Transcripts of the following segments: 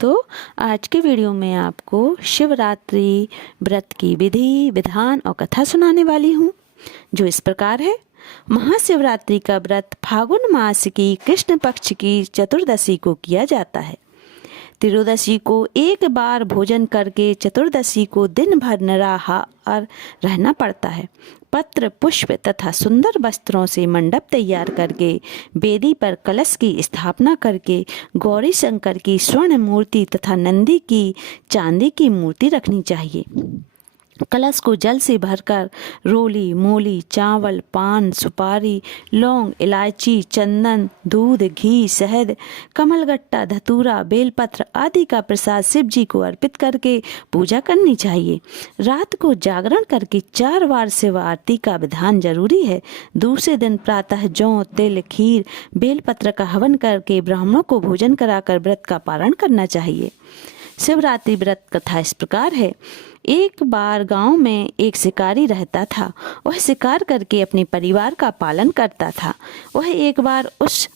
तो आज के वीडियो में आपको शिवरात्रि व्रत की विधि, विधान और कथा सुनाने वाली हूँ, जो इस प्रकार है। महाशिवरात्रि का व्रत फागुन मास की कृष्ण पक्ष की चतुर्दशी को किया जाता है। त्रयोदशी को एक बार भोजन करके चतुर्दशी को दिन भर निराहार रहना पड़ता है। पत्र, पुष्प तथा सुंदर वस्त्रों से मंडप तैयार करके वेदी पर कलश की स्थापना करके गौरी शंकर की स्वर्ण मूर्ति तथा नंदी की चांदी की मूर्ति रखनी चाहिए। कलश को जल से भरकर रोली, मूली, चावल, पान, सुपारी, लौंग, इलायची, चंदन, दूध, घी, शहद, कमलगट्टा, धतूरा, बेलपत्र आदि का प्रसाद शिव जी को अर्पित करके पूजा करनी चाहिए। रात को जागरण करके 4 बार शिव आरती का विधान जरूरी है। दूसरे दिन प्रातः जौ, तिल, खीर, बेलपत्र का हवन करके ब्राह्मणों को भोजन कराकर व्रत का पारण करना चाहिए। शिवरात्रि व्रत कथा इस प्रकार है। एक बार गांव में एक शिकारी रहता था। वह शिकार करके अपने परिवार का पालन करता था। वह एक बार उस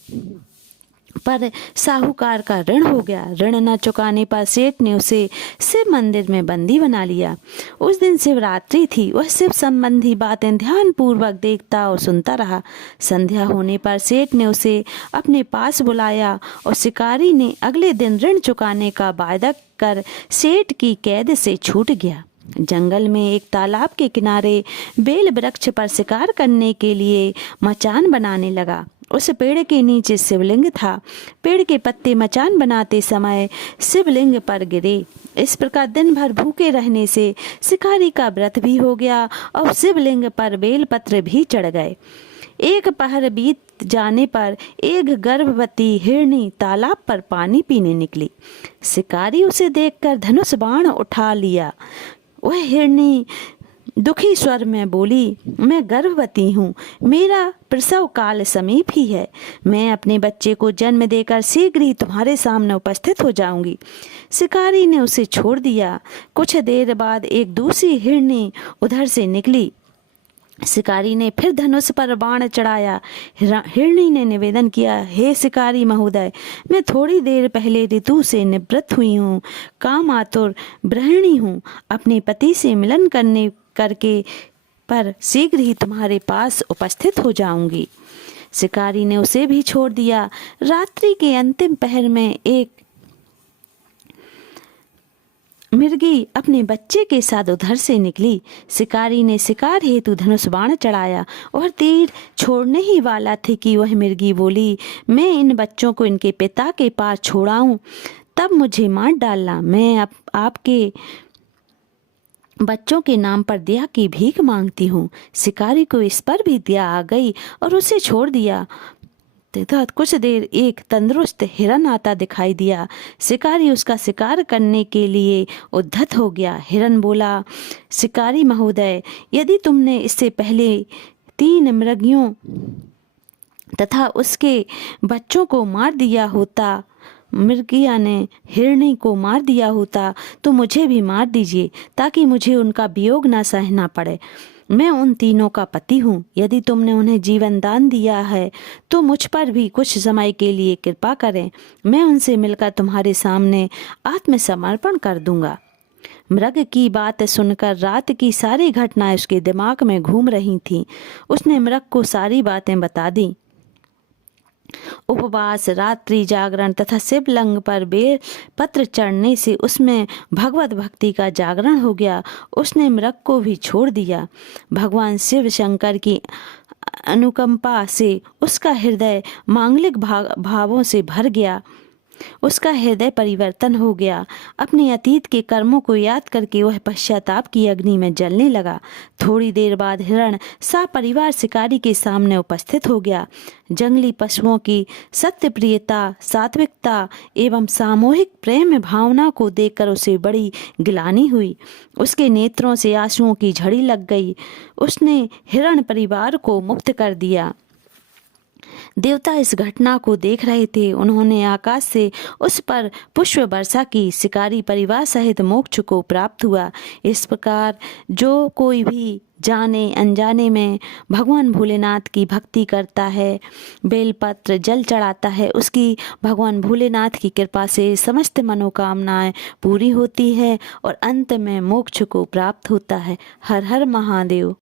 पर साहूकार का ऋण हो गया। ऋण न चुकाने पर सेठ ने उसे शिव मंदिर में बंदी बना लिया। उस दिन शिवरात्रि थी। वह शिव संबंधी बातें ध्यान पूर्वक देखता और सुनता रहा। संध्या होने पर सेठ ने उसे अपने पास बुलाया और शिकारी ने अगले दिन ऋण चुकाने का वायदा कर सेठ की कैद से छूट गया। जंगल में एक तालाब के किनारे बेल वृक्ष पर शिकार करने के लिए मचान बनाने लगा। उस पेड़ के नीचे शिवलिंग था। पेड़ के पत्ते मचान बनाते समय शिवलिंग पर गिरे। इस प्रकार दिन भर भूखे रहने से शिकारी का व्रत भी हो गया और शिवलिंग पर बेलपत्र भी चढ़ गए। एक पहर बीत जाने पर एक गर्भवती हिरनी तालाब पर पानी पीने निकली। शिकारी उसे देखकर धनुष बाण उठा लिया। वह हिरनी दुखी स्वर में बोली, मैं गर्भवती हूँ, मेरा प्रसव काल समीप ही है। मैं अपने बच्चे को जन्म देकर शीघ्र ही तुम्हारे सामने उपस्थित हो जाऊंगी। शिकारी ने उसे छोड़ दिया। कुछ देर बाद एक दूसरी हिरनी उधर से निकली। शिकारी ने फिर धनुष पर बाण चढ़ाया। हिरणी ने निवेदन किया, हे शिकारी महोदय, मैं थोड़ी देर पहले ऋतु से निवृत्त हुई हूँ, काम आतुर गृहिणी हूँ। अपने पति से मिलन करके पर शीघ्र ही तुम्हारे पास उपस्थित हो जाऊंगी। शिकारी ने उसे भी छोड़ दिया। रात्रि के अंतिम पहर में एक मिर्गी अपने बच्चे के साथ उधर से निकली। शिकारी ने शिकार हेतु धनुष बाण चढ़ाया और तीर छोड़ने ही वाला थे कि वह मिर्गी बोली, मैं इन बच्चों को इनके पिता के पास छोड़ाऊं, तब मुझे मार डालना। मैं आपके बच्चों के नाम पर दया की भीख मांगती हूँ। शिकारी को इस पर भी दया आ गई और उसे छोड़ दिया। तथा कुछ देर एक तंदुरुस्त हिरन आता दिखाई दिया। शिकारी उसका शिकार करने के लिए उद्धत हो गया। हिरन बोला, शिकारी महोदय, यदि तुमने इससे पहले 3 मृगियों तथा उसके बच्चों को मार दिया होता, मृगिया ने हिरणी को मार दिया होता, तो मुझे भी मार दीजिए, ताकि मुझे उनका वियोग न सहना पड़े। मैं उन तीनों का पति हूँ। यदि तुमने उन्हें जीवन दान दिया है तो मुझ पर भी कुछ समय के लिए कृपा करें। मैं उनसे मिलकर तुम्हारे सामने आत्मसमर्पण कर दूंगा। मृग की बात सुनकर रात की सारी घटनाएं उसके दिमाग में घूम रही थीं। उसने मृग को सारी बातें बता दी। उपवास, रात्रि जागरण तथा शिवलिंग पर बेल पत्र चढ़ने से उसमें भगवत भक्ति का जागरण हो गया। उसने मृग को भी छोड़ दिया। भगवान शिव शंकर की अनुकंपा से उसका हृदय मांगलिक भावों से भर गया। उसका हृदय परिवर्तन हो गया। अपने अतीत के कर्मों को याद करके वह पश्चाताप की अग्नि में जलने लगा। थोड़ी देर बाद हिरण सपरिवार शिकारी के सामने उपस्थित हो गया। जंगली पशुओं की सत्यप्रियता, सात्विकता एवं सामूहिक प्रेम भावना को देखकर उसे बड़ी गिलानी हुई। उसके नेत्रों से आंसुओं की झड़ी लग गई। उसने हिरण परिवार को मुक्त कर दिया। देवता इस घटना को देख रहे थे। उन्होंने आकाश से उस पर पुष्प वर्षा की। शिकारी परिवार सहित मोक्ष को प्राप्त हुआ। इस प्रकार जो कोई भी जाने अनजाने में भगवान भोलेनाथ की भक्ति करता है, बेलपत्र जल चढ़ाता है, उसकी भगवान भोलेनाथ की कृपा से समस्त मनोकामनाएं पूरी होती है और अंत में मोक्ष को प्राप्त होता है। हर हर महादेव।